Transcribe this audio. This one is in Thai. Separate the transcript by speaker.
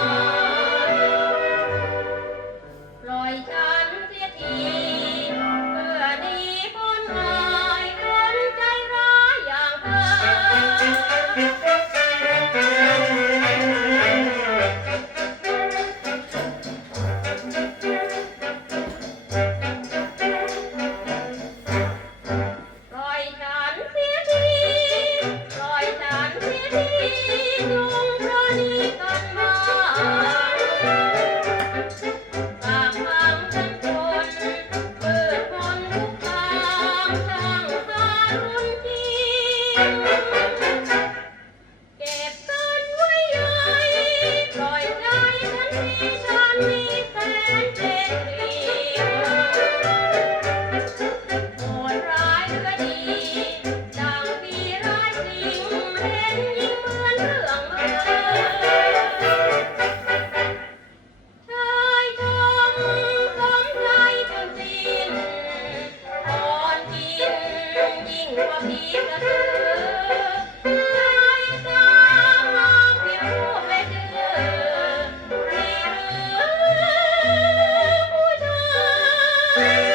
Speaker 1: Thank you. t h a n k you.